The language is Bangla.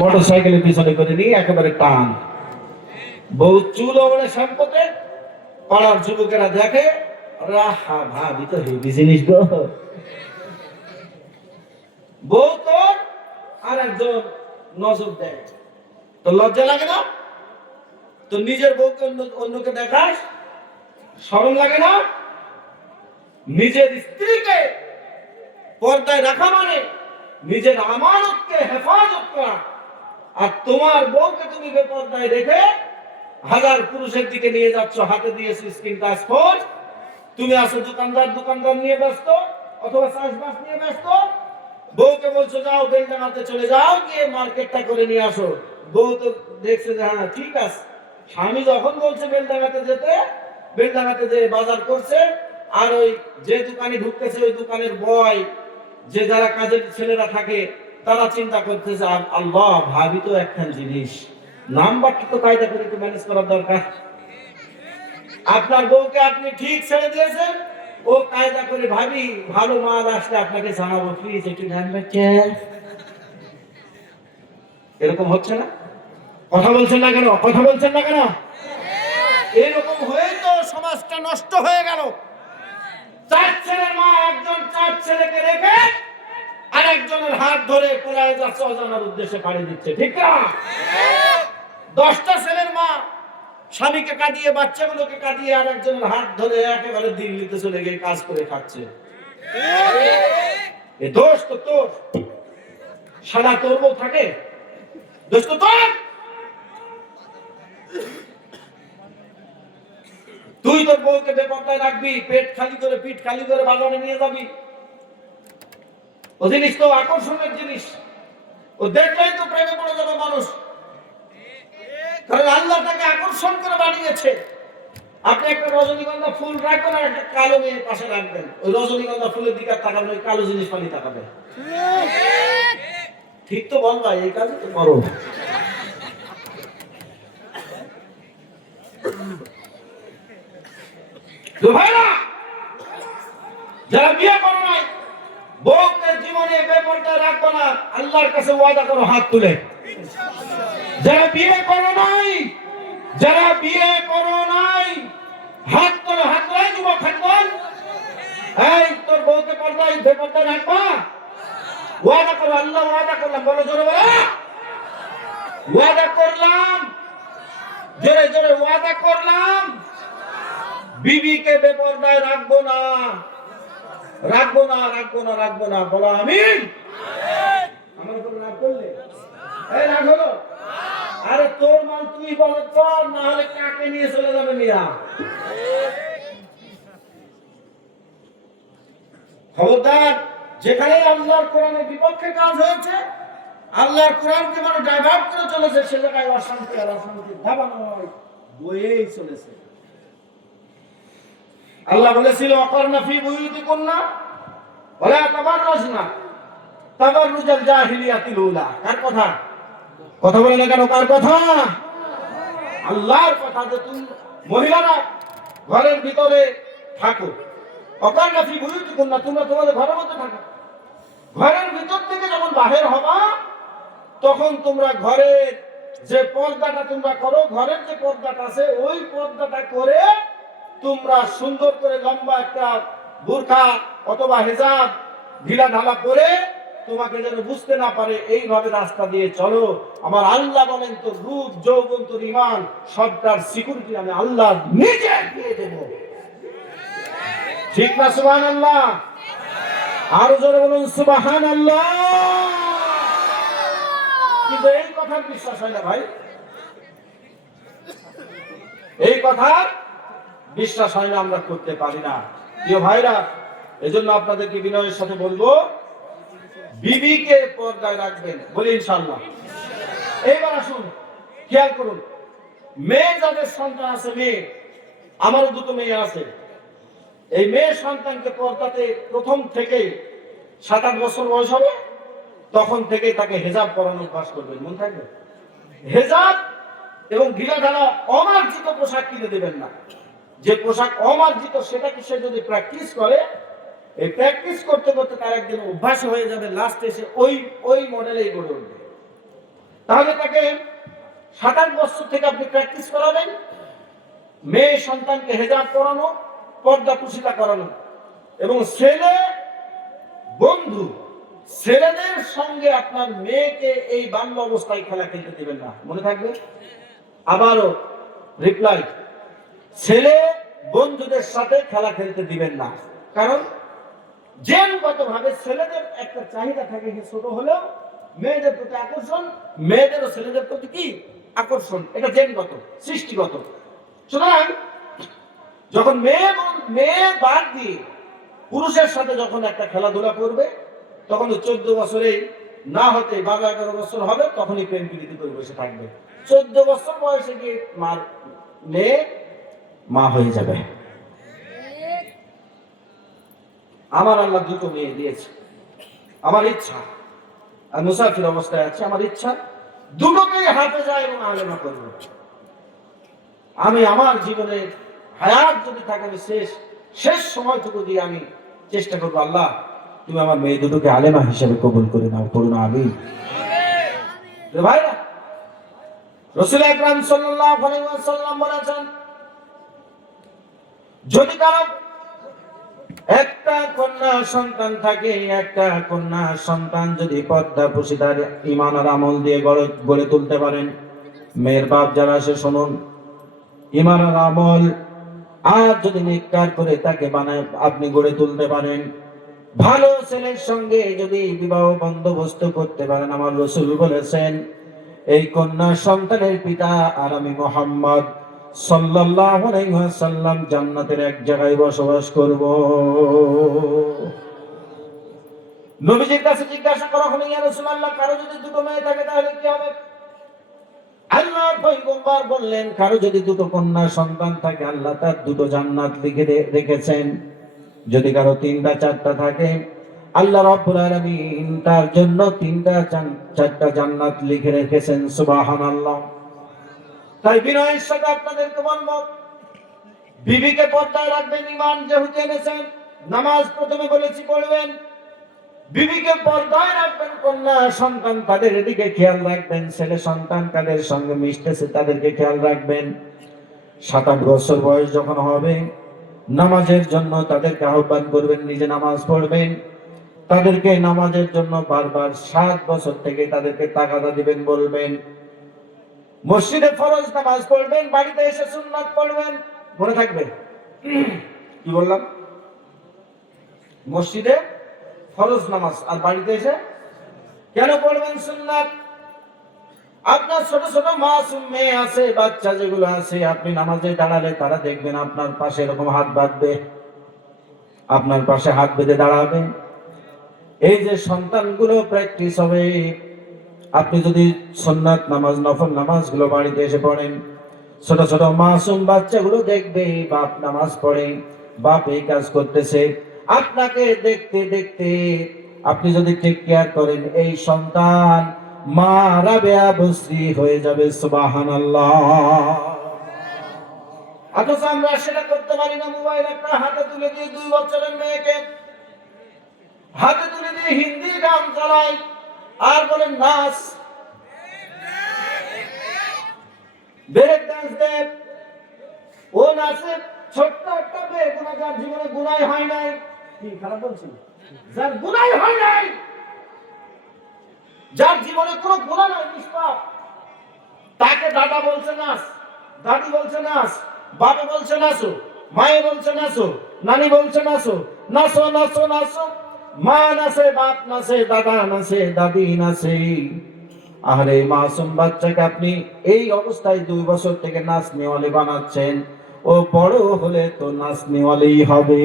মোটর সাইকেলের পিছনে করে নিয়ে একেবারে টান। বউ চুল ওড়ে শ্যাম্পুতে, পাড়ার যুবকেরা দেখে, রাহা ভাবি তো হেভি জিনিস গো। বউ তোর আর একজন নজর দেয়, তো লজ্জা লাগে না? তো নিজের বউকে অন্যকে দেখাস, শরম লাগে না? নিজের স্ত্রীকে পর্দায় রাখা মানে নিজের আমানতকে হেফাজত করা। আর তোমার বউকে তুমি বেপর্দায় রেখে হাজার পুরুষের দিকে নিয়ে যাচ্ছ, হাতে দিয়েছো স্ক্রিন টাচ ফোন, তুমি আসো দোকানদার নিয়ে ব্যস্ত, অথবা চাষবাস নিয়ে ব্যস্ত। বউকে বলছো যাও বেলডাঙাতে চলে যাও, গিয়ে মার্কেটটা করে নিয়ে আসো। বউ তো দেখছে যে হ্যাঁ ঠিক আছে, স্বামী যখন বলছে বেলডাঙাতে যেতে, বেলডাঙাতে যে বাজার করছে। আর ওই যে দোকানে ঢুকতেছে ওই দোকানের বয়, যে যারা কাজের ছেলেরা থাকে, তারা চিন্তা করতেছে আল্লাহ ভাবি তো একখান জিনিস, নাম্বারটা তো কায়দা করে একটু ম্যানেজ করার দরকার। আপনার বউকে আপনি ঠিক ছেড়ে দিয়েছেন, ও কায়দা করে ভাবি ভালো মাল আসলে আপনাকে জানাবো, প্লিজ একটু ধ্যান রাখছেন। এরকম হচ্ছে না? কথা বলছেন না কেন? কথা বলছেন না কেন? এরকম হয়ে তো সমাজটা নষ্ট হয়ে গেল। চার ছেলের মা একজন চার ছেলেকে রেখে আরেকজনের হাত ধরে পলায়ে যাচ্ছে, অজানার উদ্দেশ্যে পাড়ি দিচ্ছে, ঠিক না? 10টা ছেলের মা স্বামীকে কাঁদিয়ে, বাচ্চাগুলোকে কাঁদিয়ে আর একজনের হাত ধরে একেবারে দিল্লিতে চলে গিয়ে কাজ করে খাচ্ছে। এ দোষ তো তোর, সাদা তোর বউ থাকে, দোষ তো তোর। তুই তোর বউকে বেপরদায় রাখবি, পেট খালি করে পিঠ খালি করে বাজারে নিয়ে যাবি। ও জিনিস তো আকর্ষণের জিনিস, ও দেখলেই তো প্রেমে পড়ে যাবে মানুষ, কারণ আল্লাহ তাকে আকর্ষণ করে বানিয়েছে। আপনি একটা রজনীগন্ধা ফুল রাখবেন আর একটা কালো মেয়ের পাশে রাখবেন, ওই রজনীগন্ধা ফুলের দিকে তাকাবেন, ওই কালো জিনিস পানি তাকাবে। ঠিক তো বল ভাই, এই কাজ তো করো। যারা বিয়ে করো নাই, বউকে জীবনে বেপরদায় রাখবো না, আল্লাহর কাছে ওয়াদা করো হাত তুলে। যারা বিয়ে করো নাই, যারা বিয়ে করো নাই, হাত তোলো, হাত তোলাই যুবক, হাত তোল। এই তোর বউকে পর্দায় বেপরদায় রাখবা, ওয়াদা করো। আল্লাহ ওয়াদা করলাম, বলো জোরে বলো, ওয়াদা করলাম, জোরে জোরে ওয়াদা করলাম, বিবিকে বেপরদায় রাখবো না, রাখবো না, রাখবো না, রাখবো না, বলো আমিন। আমার উপর রাগ করলে এই রাগ হলো? আরে তোর মাল তুই বলো তো, না হলে কাকে নিয়ে চলে যাবে মিয়া। খবরদার, যেখানে আল্লাহর কোরআনের বিপক্ষে কাজ হয়েছে, আল্লাহর কোরআনকে মানে ডাইভার্ট করে চলেছে, সে জায়গায় অশান্তি আর অশান্তি ধাবা নয়, বয়েই চলেছে। আল্লাহ বলেছিল অকর্ণা ফি বুয়ুতিকুন্না ওয়ালা তাবাররাজনা তাবাররুজাল জাহিলিয়াতিল উলা। কার কথা? কথা বলে না কেন? কার কথা? আল্লাহর কথা। যে তুমি মহিলারা ঘরের ভিতরে থাকো, অকর্ণা ফি বুয়ুতিকুন্না, তোমরা তোমাদের ঘরের মধ্যে থাকো। ঘরের ভিতর থেকে যখন বাহির হবা, তখন তোমরা ঘরের যে পর্দাটা তোমরা করো, ঘরের যে পর্দাটা আছে, ওই পর্দাটা করে তোমরা সুন্দর করে লম্বা একটা বোরকা অথবা হিজাব ঢিলা ঢালা করে তোমাকে যেন বুঝতে না পারে, এইভাবে রাস্তা দিয়ে চলো। আমার আল্লাহ বলেন, তো রূপ যৌবন তোর ঈমান সবটার সিকিউরিটি আমি আল্লাহ নিজে দিয়ে দেব। ঠিক না? সুবহানাল্লাহ। আরো জোরে বলুন সুবহানাল্লাহ। কিন্তু এই কথার বিশ্বাস হয় না ভাই, এই কথার বিশ্বাস হয় না, আমরা করতে পারি না। প্রিয় ভাইরা, এজন্য আপনাদেরকে বিনয়ের সাথে বলবো, বিবিকে পর্দায় রাখবেন, বলি ইনশাআল্লাহ। এইবার আসুন, খেয়াল করুন, মেয়ে যাদের সন্তান আছে, মেয়ে, আমারও দুটো মেয়ে আছে, এই মেয়ে সন্তানকে পর্দাতে প্রথম থেকে 7-8 বছর বয়স হবে, তখন থেকে তাকে হেজাব পরানো অভ্যাস করবেন, মন থাকবে। হেজাব এবং ঢিলা ঢালা অমার্জিত পোশাক কিনে দেবেন না। যে পোশাক অমার্জিত, সেটাকে সে যদি প্র্যাকটিস করে, এই প্র্যাকটিস করতে করতে তার একদিন অভ্যাস হয়ে যাবে, লাস্টে এসে ওই মডেলেই গড়ে উঠবে। তাহলে তাকে 7-8 বছর থেকে আপনি প্র্যাকটিস করাবেন, মেয়ে সন্তানকে হেজাব করানো, পর্দা পুশিতা করানো, এবং ছেলে বন্ধু ছেলেদের সঙ্গে আপনার মেয়েকে এই বাল্য অবস্থায় খেলা খেলতে দিবেন না, মনে থাকবে। আবারও রিপ্লাই, ছেলে বন্ধুদের সাথে খেলা খেলতে দিবেন না, কারণ জেনগত ভাবে ছেলেদের একটা চাহিদা থাকে, ছোট হলেও মেয়েদের প্রতি আকর্ষণ, মেয়েদেরও ছেলেদের প্রতি কি আকর্ষণ, এটা জেনগত সৃষ্টিগত। সুতরাং যখন মেয়ে বাদ দিয়ে পুরুষের সাথে যখন একটা খেলাধুলা করবে, তখন 14 বছরে না হতে 12-11 বছর হবে, তখনই প্রেম প্রীতি করে বসে থাকবে। 14 বছর বয়সে গিয়ে মেয়ে মা হয়ে যাবে। আমার আল্লাহ 2টো মেয়ে দিয়েছে, আমার ইচ্ছা, আর মুসাফির অবস্থায় আছে, আমার ইচ্ছা 2টোকেই হাফেজা এবং আলেমা করব। আমি আমার জীবনে হায়াত যদি থাকে, আমি শেষ সময়টুকু দিয়ে আমি চেষ্টা করবো, আল্লাহ তুমি আমার মেয়ে 2টোকে আলেমা হিসেবে কবুল করে নাও, পড়ুন আমিন। ভাইরা, রাসূল আকরাম সাল্লাল্লাহু আলাইহি ওয়াসাল্লাম বলেছেন, যদি কারো একটা কন্যা সন্তান থাকে, একটা কন্যা সন্তান যদি পর্দা পুশিদার ঈমান আর আমল দিয়ে গড়ে তুলতে পারেন, মেয়ের বাপ যারা আসে শুনুন, ঈমান আর আমল আর যদি নেককার করে তাকে বানায় আপনি গড়ে তুলতে পারেন, ভালো ছেলের সঙ্গে যদি বিবাহ বন্দোবস্ত করতে পারেন, আমার রাসূল বলেছেন এই কন্যা সন্তানের পিতা আর আমি মুহাম্মদ সাল্লাল্লাহু আলাইহি ওয়াসাল্লাম জান্নাতের এক জায়গায় বসবাস করব। নবীজির কাছে জিজ্ঞাসা করা হলো, ইয়া রাসূলুল্লাহ, কারো যদি 2টো মেয়ে থাকে তাহলে কি হবে? আল্লাহর পয়গম্বর বললেন, কারো যদি 2টো কন্যা সন্তান থাকে, আল্লাহ তার 2টো জান্নাত লিখে রেখেছেন। যদি কারো 3টা 4টা থাকে, আল্লাহ রাব্বুল আলামিন তার জন্য 3টা 4টা জান্নাত লিখে রেখেছেন। সুবহানাল্লাহ। তাই বিনয়ের সাথে আপনাদেরকে বলবো, বিবিকে পর্দায় রাখবেন, ঈমান যেহেতু এনেছেন, নামাজ প্রথমে বলেছি পড়বেন, বিবিকে পর্দায় রাখবেন, কন্যা সন্তান তাদের দিকে খেয়াল রাখবেন, ছেলে সন্তান কাদের সঙ্গে মিশতেছে তাদেরকে খেয়াল রাখবেন। 7-8 বছর বয়স যখন হবে, নামাজের জন্য তাদেরকে আহ্বান করবেন, নিজে নামাজ পড়বেন, তাদেরকে নামাজের জন্য বারবার 7 বছর থেকে তাদেরকে তাগাদা দিবেন, বলবেন। মসজিদে ফরজ নামাজ পড়বেন, বাড়িতে এসে সুন্নাত পড়বেন, মনে থাকবে কি বললাম? মসজিদে ফরজ নামাজ আর বাড়িতে এসে কেন পড়বেন সুন্নাত? আপনার ছোট ছোট মাসুম মেয়ে আছে, বাচ্চা যেগুলো আছে, আপনি নামাজে দাঁড়ালে তারা দেখবেন আপনার পাশে এরকম হাত বাঁধবে, আপনার পাশে হাত বেঁধে দাঁড়াবে। এই যে সন্তানগুলো প্র্যাকটিস হবে। আপনি যদি সুন্নাত নামাজ, নফল নামাজগুলো বাড়িতে এসে পড়েন, ছোট ছোট মাসুম বাচ্চাগুলো দেখবে বাপ নামাজ পড়ে, বাপ এই কাজ করতেছে, আপনাকে দেখতে দেখতে আপনি যদি টেক কেয়ার করেন, এই সন্তান মা রাবেয়া বসরি হয়ে যাবে। সুবহানাল্লাহ। অথচ আমরা সেটা করতে পারি না। মোবাইল একটা হাতে তুলে দিয়ে 2 বছরের মেয়েকে হাতে তুলে দিয়ে হিন্দি গান চালাই আর বলেন নাচ, ব্রেক ডান্স দেব, ও নাচে। ছোট্ট একটা মেয়ে, যার জীবনে গুনাহ হয় নাই, কি খারাপ বলছি, যার গুনাহ হয় নাই, যার জীবনে কোনো গুনাহ নাই, নিষ্পাপ, তাকে দাদা বলছে নাচ, দাদি বলছে নাচ, বাবা বলছে নাচো, মায়ে বলছে নাচো, নানি বলছে নাচো, নাচো নাচো নাচো, মা নাচে, বাপ নাচে, দাদা নাচে, দাদি নাচে। আরে মাসুম বাচ্চাকে আপনি এই অবস্থায় 2 বছর থেকে নাচনেওয়ালি বানাচ্ছেন, ও বড় হলে তো নাচনেওয়ালি হবে।